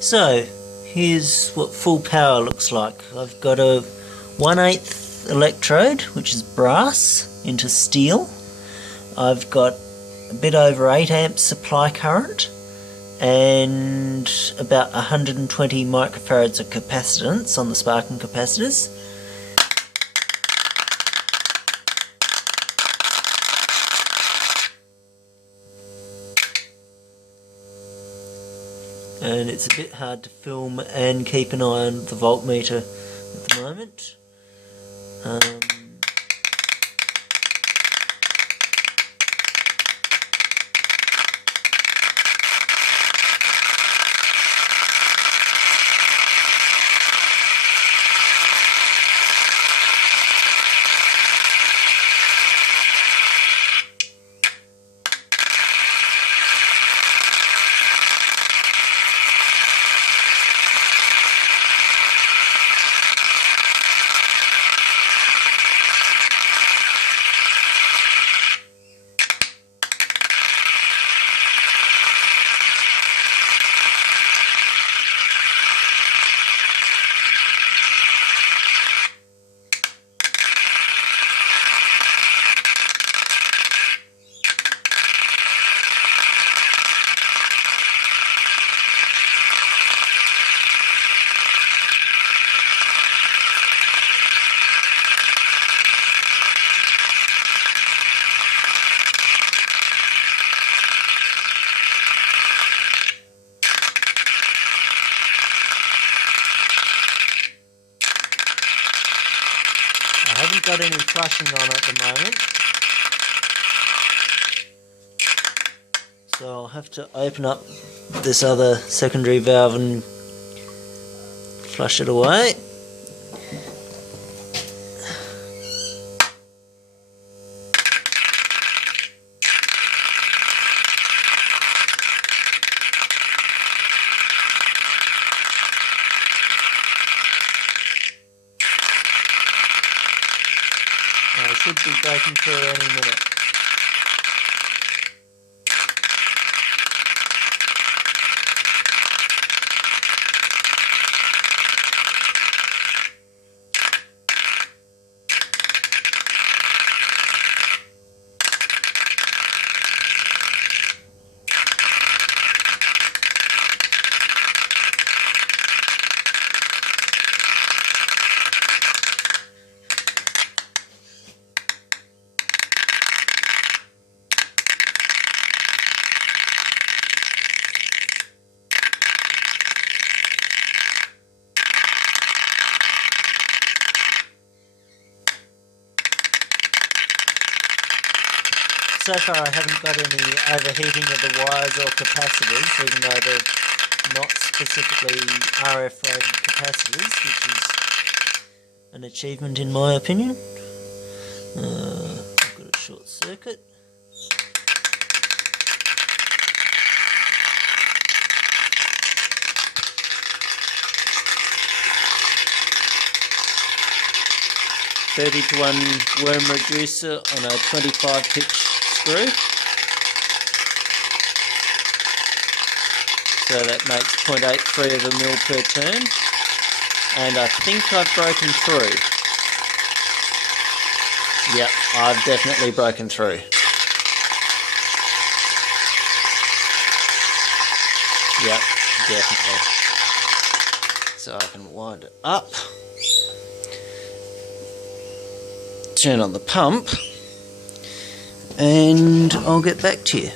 So here's what full power looks like. I've got a 1/8 electrode, which is brass, into steel. I've got a bit over 8 amps supply current and about 120 microfarads of capacitance on the sparking capacitors. And it's a bit hard to film and keep an eye on the voltmeter at the moment. I haven't got any flushing on at the moment, so I'll have to open up this other secondary valve and flush it away. I should be breaking through any minute. So far I haven't got any overheating of the wires or capacitors, even though they're not specifically RF rated capacitors, which is an achievement in my opinion. I've got a short circuit. (30:1) worm reducer on a 25 pitch screw. So that makes 0.83 of a mil per turn. And I think I've broken through. Yep, I've definitely broken through. Yep, definitely. So I can wind it up. Turn on the pump, and I'll get back to you.